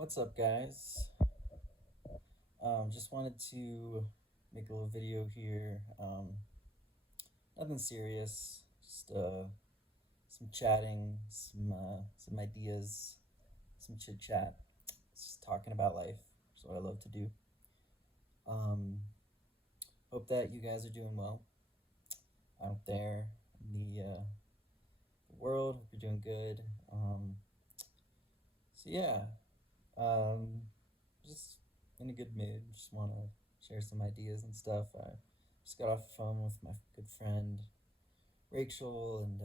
What's up, guys? Just wanted to make a little video here. Nothing serious, just some chatting, some ideas, some chit chat, just talking about life. That's what I love to do. Um, Hope that you guys are doing well out there in the world. Hope you're doing good. So yeah, um, just in a good mood. Just want to share some ideas and stuff. I just got off the phone with my good friend Rachel, and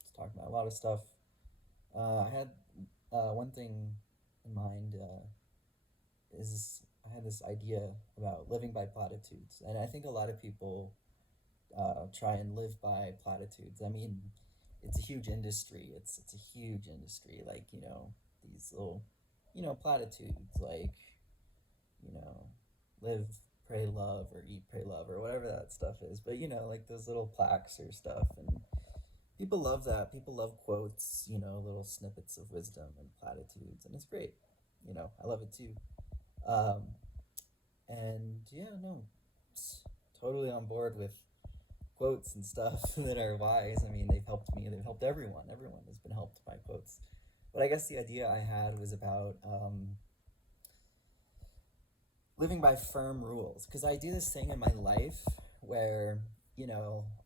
just talking about a lot of stuff. I had one thing in mind is I had this idea about living by platitudes, and I think a lot of people try and live by platitudes. I mean, it's a huge industry. It's a huge industry. Like these little platitudes like you know, live, pray, love, or eat, pray, love, or whatever that stuff is. But like those little plaques or stuff, and people love that. People love quotes, little snippets of wisdom and platitudes, and it's great. I love it too. Um, and yeah, no, it's totally on board with quotes and stuff that are wise. I mean, they've helped me. They've helped everyone. Everyone has been helped by quotes. But I guess the idea I had was about living by firm rules, because I do this thing in my life where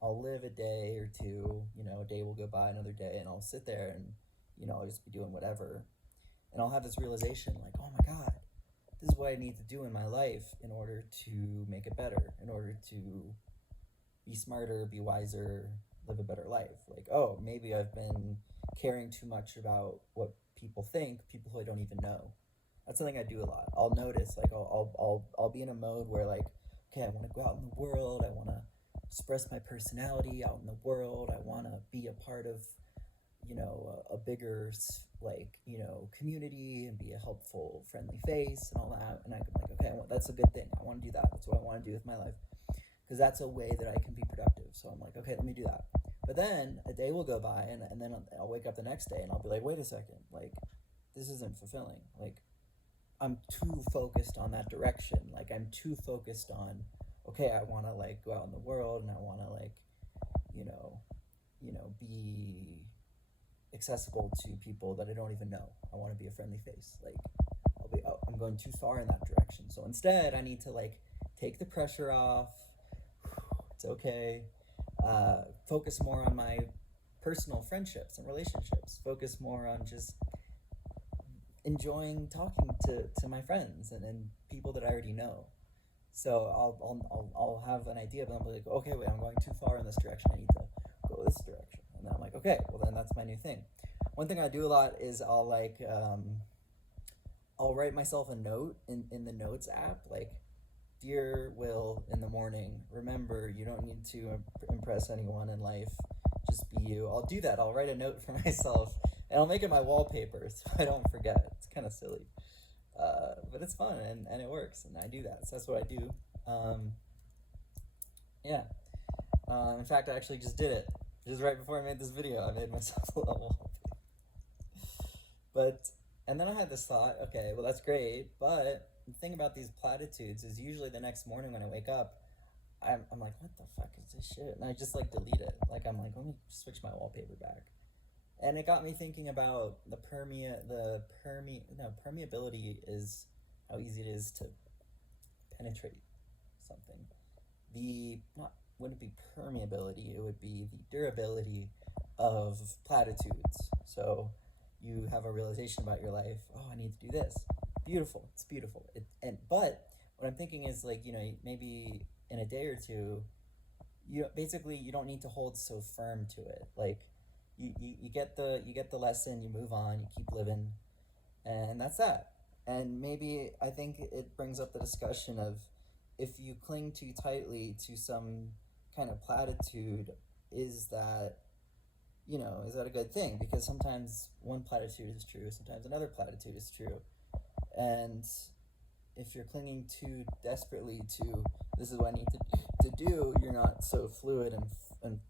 I'll live a day or two, a day will go by, another day, and I'll sit there and I'll just be doing whatever, and I'll have this realization like, oh my god, this is what I need to do in my life in order to make it better, in order to be smarter, be wiser, live a better life. Like, oh, maybe I've been caring too much about what people think, people who I don't even know. That's something I do a lot. I'll notice, like, I'll be in a mode where, like, okay, I want to go out in the world. I want to express my personality out in the world. I want to be a part of, a bigger, like, community and be a helpful, friendly face and all that. And I'm like, okay, that's a good thing. I want to do that. That's what I want to do with my life, because that's a way that I can be productive. So I'm like, okay, let me do that. But then a day will go by, and then I'll wake up the next day and I'll be like, wait a second, like, this isn't fulfilling. Like, I'm too focused on that direction. Like, I'm too focused on, okay, I want to like go out in the world, and I want to like, be accessible to people that I don't even know. I want to be a friendly face. Like, I'm going too far in that direction. So instead, I need to like take the pressure off. It's okay. Focus more on my personal friendships and relationships. Focus more on just enjoying talking to my friends and people that I already know. So I'll have an idea, but I'm like, okay, wait, I'm going too far in this direction. I need to go this direction. And then I'm like, okay, well then that's my new thing. One thing I do a lot is I'll write myself a note in the notes app, like, dear Will, in the morning, remember, you don't need to impress anyone in life. Just be you. I'll do that. I'll write a note for myself, and I'll make it my wallpaper so I don't forget. It's kind of silly. But it's fun, and it works, and I do that. So that's what I do. Yeah. In fact, I actually just did it. Just right before I made this video, I made myself a little wallpaper. But, and then I had this thought, okay, well, that's great, but the thing about these platitudes is usually the next morning when I wake up, I'm like, what the fuck is this shit? And I just like delete it. Like, I'm like, let me switch my wallpaper back. And it got me thinking about permeability is how easy it is to penetrate something. The not wouldn't be permeability, it would be the durability of platitudes. So you have a realization about your life. Oh, I need to do this. Beautiful. It's beautiful. But what I'm thinking is, like, maybe in a day or two, you don't need to hold so firm to it. Like, you get the lesson, you move on, you keep living, and that's that. And maybe I think it brings up the discussion of, if you cling too tightly to some kind of platitude, is that is that a good thing? Because sometimes one platitude is true, sometimes another platitude is true, and if you're clinging too desperately to, this is what I need to do, you're not so fluid and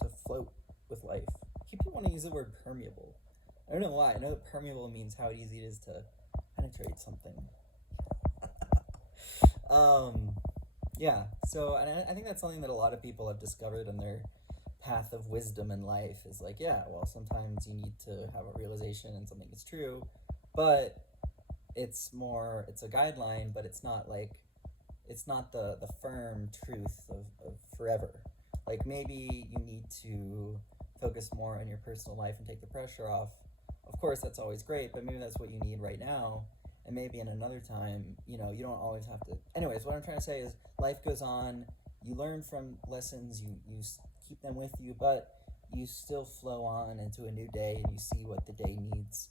to float with life. People want to use the word permeable. I don't know why. I know that permeable means how easy it is to penetrate something. um, yeah. So, and I think that's something that a lot of people have discovered in their path of wisdom in life is like, yeah, well, sometimes you need to have a realization and something is true, but it's a guideline, but it's not the firm truth of forever. Like maybe you need to focus more on your personal life and take the pressure off. Of course, that's always great, but maybe that's what you need right now. And maybe in another time, you don't always have to. Anyways, what I'm trying to say is life goes on. You learn from lessons, you keep them with you, but you still flow on into a new day and you see what the day needs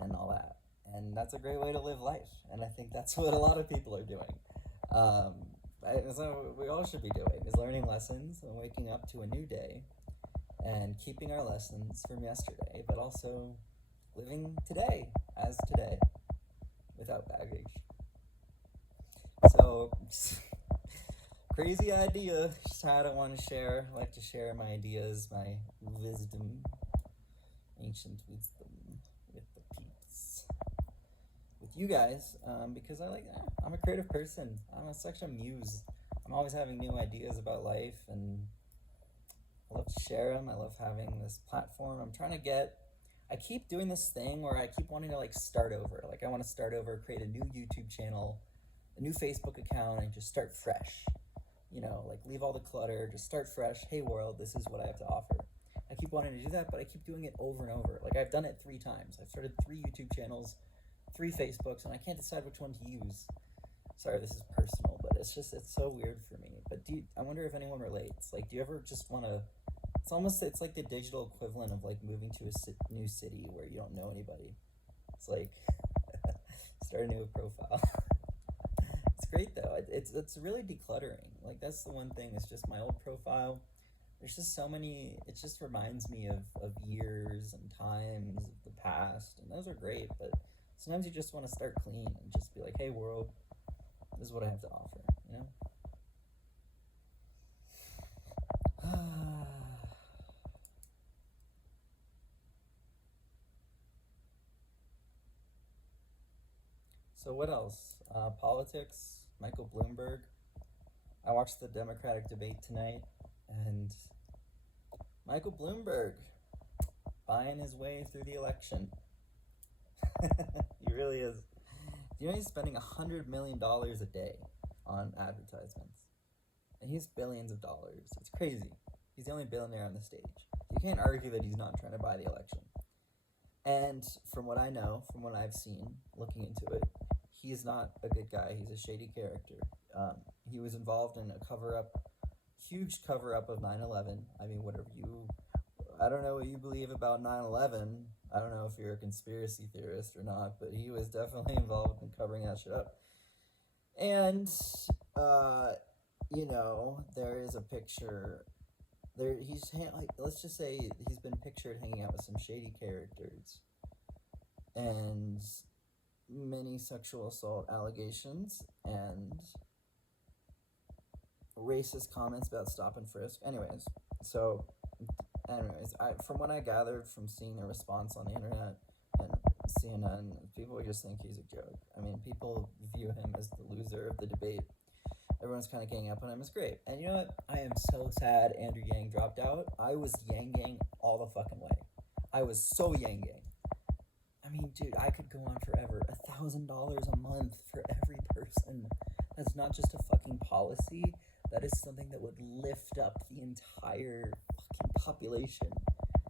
and all that. And that's a great way to live life. And I think that's what a lot of people are doing. Um, so we all should be doing is learning lessons and waking up to a new day and keeping our lessons from yesterday, but also living today as today without baggage. So, crazy idea. Just had I want to share. I like to share my ideas, my wisdom, ancient wisdom with the peeps, with you guys, because I'm a creative person. I'm such a muse. I'm always having new ideas about life, and I love to share them. I love having this platform. I keep doing this thing where I keep wanting to start over. Like I want to start over, create a new YouTube channel, a new Facebook account, and just start fresh. Leave all the clutter, just start fresh. Hey world, this is what I have to offer. I keep wanting to do that, but I keep doing it over and over. Like I've done it 3 times. I've started 3 YouTube channels, 3 Facebooks, and I can't decide which one to use. Sorry, this is personal, but it's so weird for me. But I wonder if anyone relates. Like, do you ever just want to? It's like the digital equivalent of moving to a new city where you don't know anybody. It's like start a new profile. It's great though. It's really decluttering. Like that's the one thing. It's just my old profile. There's just so many. It just reminds me of years and times of the past, and those are great. But sometimes you just want to start clean and just be like, hey world, this is what I have to offer. So what else? Politics. Michael Bloomberg. I watched the Democratic debate tonight, and Michael Bloomberg buying his way through the election. He really is. Do you know he's spending $100 million a day on advertisements? And he's billions of dollars. It's crazy. He's the only billionaire on the stage. You can't argue that he's not trying to buy the election. And from what I know, from what I've seen, looking into it, he's not a good guy. He's a shady character. He was involved in a cover-up, huge cover-up of 9/11. I mean, I don't know what you believe about 9/11. I don't know if you're a conspiracy theorist or not, but he was definitely involved in covering that shit up. And, there is a picture. Let's just say he's been pictured hanging out with some shady characters and many sexual assault allegations and racist comments about stop and frisk. From what I gathered from seeing the response on the internet and CNN, people just think he's a joke. I mean, people view him as the loser of the debate. Everyone's kind of ganging up on him. It's great. And you know what? I am so sad Andrew Yang dropped out. I was Yang all the fucking way. I was so Yang. I mean, dude, I could go on forever. $1,000 a month for every person. That's not just a fucking policy. That is something that would lift up the entire fucking population.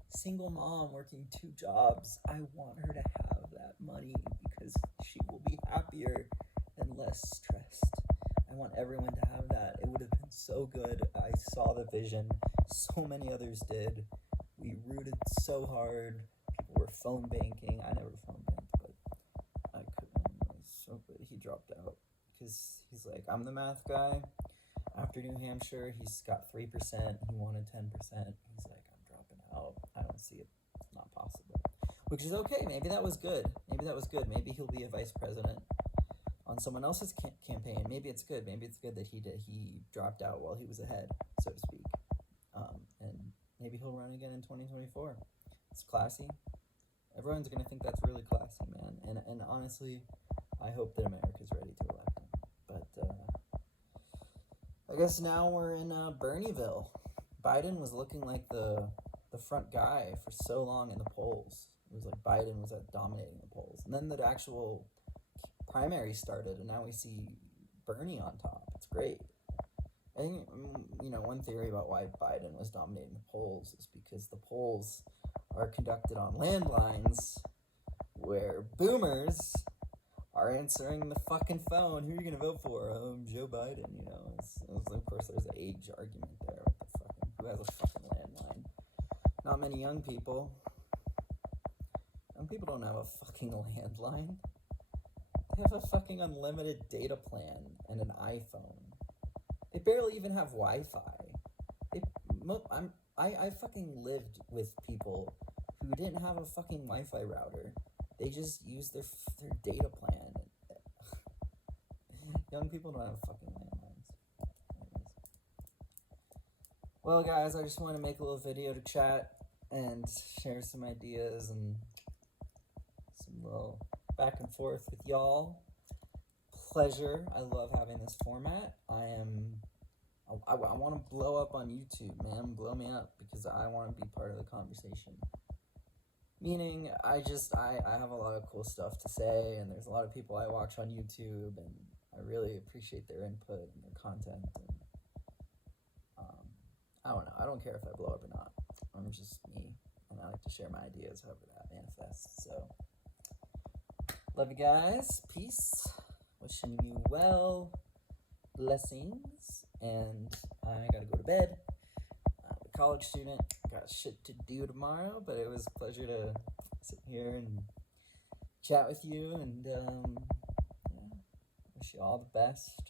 Single mom working 2 jobs. I want her to have that money because she will be happier and less stressed. I want everyone to have that. It would have been so good. I saw the vision. So many others did. We rooted so hard. People were phone banking. I never phone banked, but I couldn't. It was so good. He dropped out because he's like, I'm the math guy. After New Hampshire, he's got 3%. He wanted 10%. He's like, I'm dropping out. I don't see it. It's not possible. Which is okay. Maybe that was good. Maybe he'll be a vice president on someone else's campaign. Maybe it's good. Maybe it's good that he dropped out while he was ahead, so to speak. And maybe he'll run again in 2024. It's classy. Everyone's gonna think that's really classy, man. And honestly, I hope that America's ready to elect him. But I guess now we're in Bernieville. Biden was looking like the front guy for so long in the polls. It was like Biden was dominating the polls. And then the actual primary started, and now we see Bernie on top. It's great. I think, one theory about why Biden was dominating the polls is because the polls are conducted on landlines where boomers are answering the fucking phone. Who are you going to vote for? Joe Biden, Of course, there's an age argument there with the fucking, who has a fucking landline? Not many young people. Young people don't have a fucking landline. They have a fucking unlimited data plan and an iPhone. They barely even have Wi-Fi. I fucking lived with people who didn't have a fucking Wi-Fi router. They just used their data plan. Young people don't have fucking landlines. Anyways. Well, guys, I just want to make a little video to chat and share some ideas and some little back and forth with y'all. Pleasure. I love having this format. I want to blow up on YouTube, man. Blow me up because I want to be part of the conversation. Meaning, I have a lot of cool stuff to say, and there's a lot of people I watch on YouTube, and I really appreciate their input and their content. And I don't know. I don't care if I blow up or not. I'm just me, and I like to share my ideas however that manifests. So, love you guys. Peace. Wishing you well. Blessings. And I gotta go to bed. I'm a college student. Got shit to do tomorrow, but it was a pleasure to sit here and chat with you. And wish you all the best.